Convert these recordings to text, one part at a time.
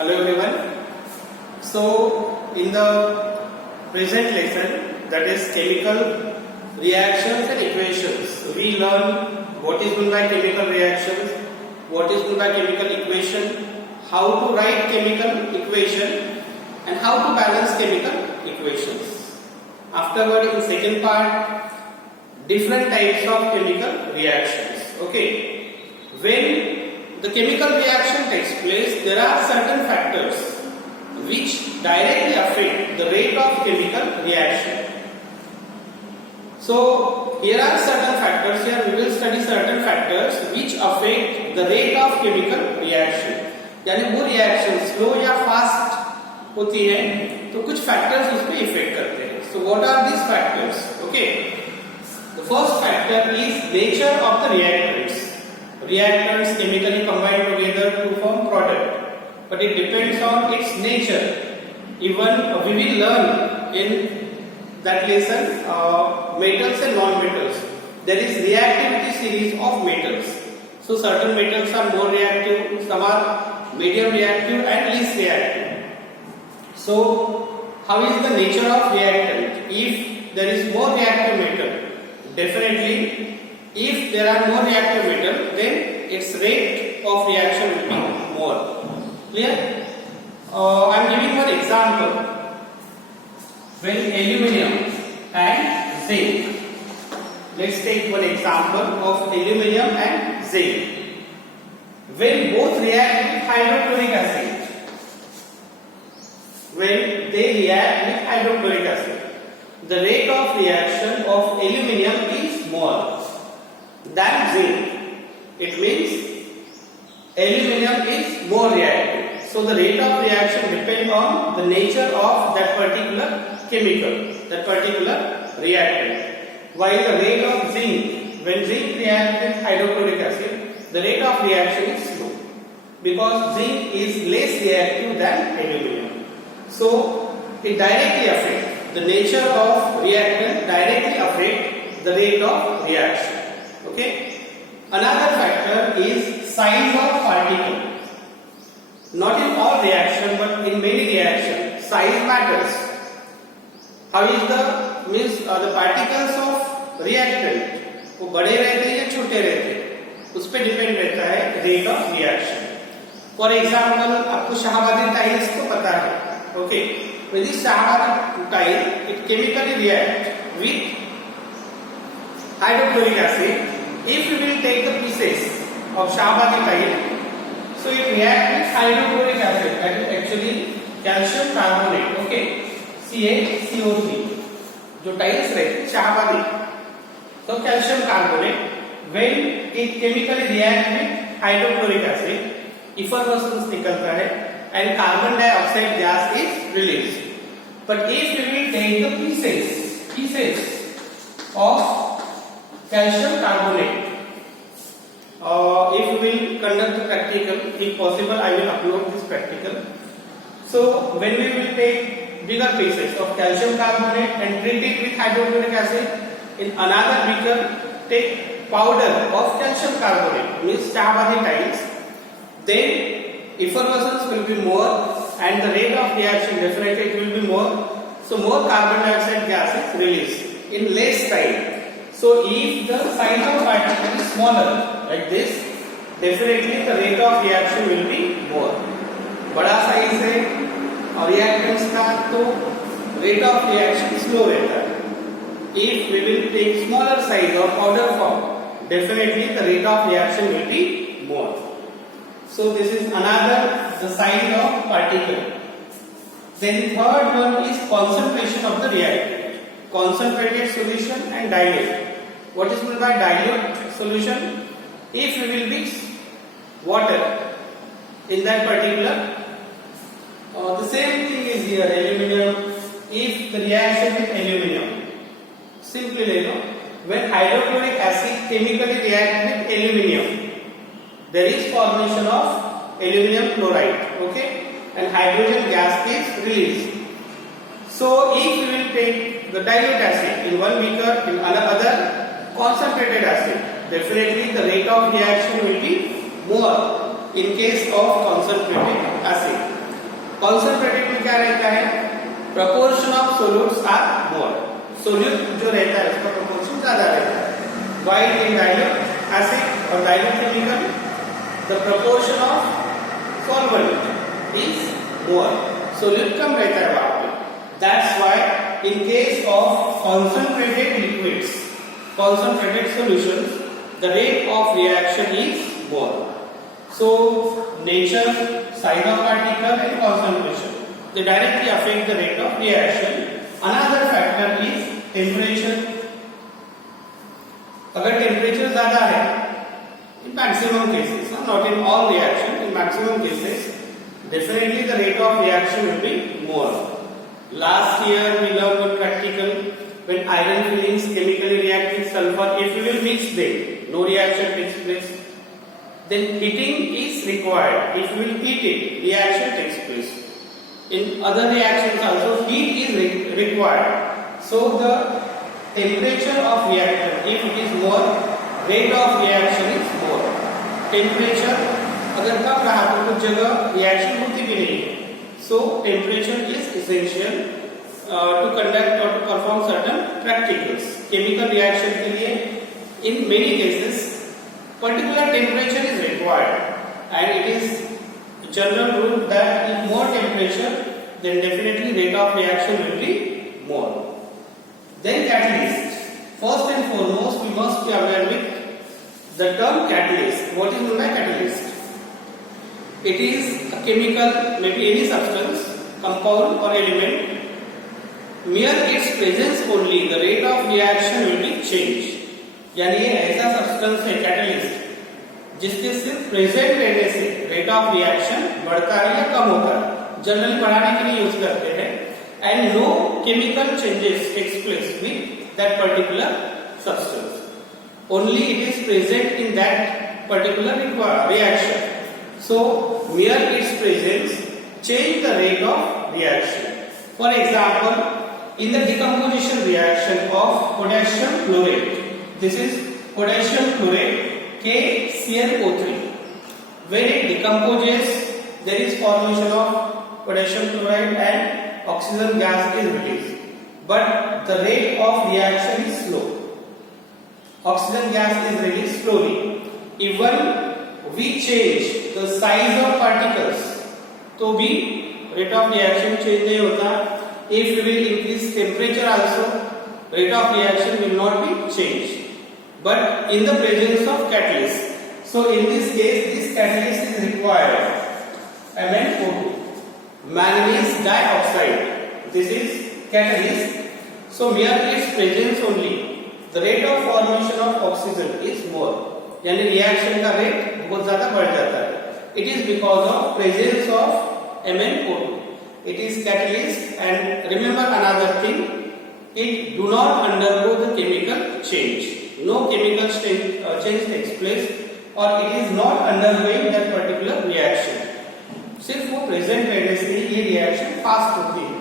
Hello everyone. So in the present lesson, that is chemical reactions and equations, we learn what is meant by chemical reactions, what is meant by chemical equation, how to write chemical equation and how to balance chemical equations. Afterward, in second part, different types of chemical reactions. Okay, when the chemical reaction takes place, there are certain factors which directly affect the rate of chemical reaction. So here are certain factors. Here we will study certain factors which affect the rate of chemical reaction. यानी वो reaction slow या fast होती है तो कुछ factors उस पर effect करते हैं. So what are these factors? Okay, the first factor is nature of the reactants. Reactants chemically combine together to form product, but it depends on its nature. Even we will learn in that lesson metals and non-metals. There is reactivity series of metals. So certain metals are more reactive, some are medium reactive and least reactive. So how is the nature of reactant? If there is more reactive metal, definitely if there are more reactive metal, then its rate of reaction will be more. Clear? I am giving one example. When aluminium and zinc, let's take one example of aluminium and zinc. When both react with hydrochloric acid, when they react with hydrochloric acid, the rate of reaction of aluminium is more than zinc. It means aluminium is more reactive. So the rate of reaction depends on the nature of that particular chemical, that particular reactant. While the rate of zinc, when zinc reacts with hydrochloric acid, the rate of reaction is slow because zinc is less reactive than aluminium. So it directly affects the nature of reactant, directly affects the rate of reaction. Okay. Another factor is size of particle. Not in all reaction, but in many reactions, size matters. How is the means the particles of reactant? वो बड़े रहते हैं या छोटे रहते हैं? उस पर डिपेंड रहता है rate of reaction. For example आपको शाहबादी टाइल्स तो पता है. Okay, with this Shahabadi tile it chemically react with hydrochloric acid. If we will take the pieces of Shahabadi tile, so it reacts with hydrochloric acid, that is actually calcium carbonate. Okay, CaCO3 जो tiles रहते शाहबादी, तो calcium carbonate when it chemically react with hydrochloric acid, effervescence निकलता है and carbon dioxide gas is released. But if we will take the pieces of calcium carbonate, if we will conduct the practical, if possible I will upload this practical. So when we will take bigger pieces of calcium carbonate and treat it with hydrochloric acid, in another beaker take powder of calcium carbonate, means Shahabadi tiles, then effervescence will be more and the rate of reaction definitely it will be more. So more carbon dioxide gas is released in less time. So if the size of particle is smaller like this, definitely the rate of reaction will be more. बड़ा size है और reactants का तो rate of reaction slow रहता है. If we will take smaller size or powder form, definitely the rate of reaction will be more. So this is another the size of particle. Then third one is concentration of the reactant. Concentrated solution and dilute. What is meant by dilute solution? If we will mix water in that particular, the same thing is here. Aluminium. If the reaction with aluminium, simply let know when hydrochloric acid chemically react with aluminium, there is formation of aluminium chloride. Okay, and hydrogen gas is released. So if we will take the dilute acid in one beaker, in another concentrated acid, definitely the rate of reaction will be more in case of concentrated acid. concentrated में क्या रहता है, proportion of solutes are more, solute जो रहता है उसका proportion ज्यादा रहता है, while in dilute acid or dilute chemical the proportion of solvent is more, solute कम रहता है वहां पे. That's why in case of concentrated liquids, concentrated solutions, the rate of reaction is more. So nature, size of particle and concentration, they directly affect the rate of reaction. Another factor is temperature. अगर temperature ज़्यादा है, in maximum cases, not in all reaction, in maximum cases, definitely the rate of reaction will be more. Last year we learned in practical when iron fillings chemically react with sulfur, if we will mix them, no reaction takes place. Then heating is required. If we will heat it, reaction takes place. In other reactions also heat is required. So the temperature of reactor, if it is more, rate of reaction is more. Temperature अगर कम रहा तो कुछ जगह reaction होती भी नहीं है. So temperature is essential to conduct or to perform certain practicals. Chemical reaction के लिए in many cases particular temperature is required, and it is general rule that if more temperature, then definitely rate of reaction will be more. Then catalyst. First and foremost, we must be aware with the term catalyst. What is meant by catalyst? It is a chemical, maybe any substance, compound or element. Mere its presence only, the rate of reaction will be changed. यानी ये ऐसा substance है catalyst जिसके सिर्फ present रहने से rate of reaction बढ़ता है या कम होता है, जनरली बढ़ाने के लिए यूज करते हैं, and no chemical changes takes place with that particular substance, only it is present in that particular reaction. So mere its presence change the rate of reaction. For example, in the decomposition reaction of potassium chlorate, this is potassium chlorate KClO3. When it decomposes, there is formation of potassium chloride and oxygen gas is released. But the rate of reaction is slow. Oxygen gas is released slowly. Even we change the size of particles, तो भी rate of reaction change नहीं होता. If we will increase temperature also, rate of reaction will not be changed. But in the presence of catalyst, so in this case this catalyst is required, MnO2, manganese dioxide, this is catalyst. So mere its presence only, the rate of formation of oxygen is more, यानी reaction का rate बहुत ज़्यादा बढ़ जाता है. It is because of presence of MnO2. It is catalyst, and remember another thing, it do not undergo the chemical change. No chemical change takes place, or it is not undergoing that particular reaction. सिर्फ वो present रहने से ये reaction fast होती है.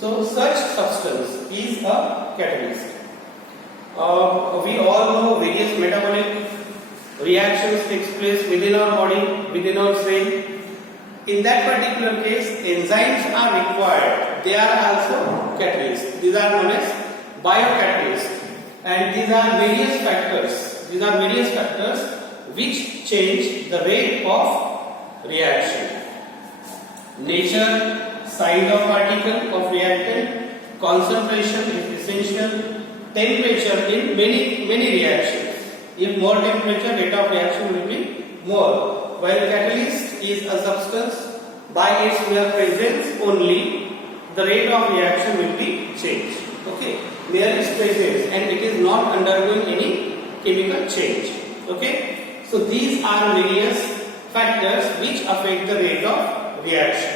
So such substance is a catalyst. We all know various metabolic reactions takes place within our body, within our cell. In that particular case, enzymes are required. They are also catalysts. These are known as biocatalysts. And these are various factors. These are various factors which change the rate of reaction. Nature, size of particle of reactant, concentration is essential. Temperature in many reactions. If more temperature, rate of reaction will be more. While catalyst is a substance, by its mere presence only, the rate of reaction will be changed. Okay. There is presence and it is not undergoing any chemical change. Okay, so these are various factors which affect the rate of reaction.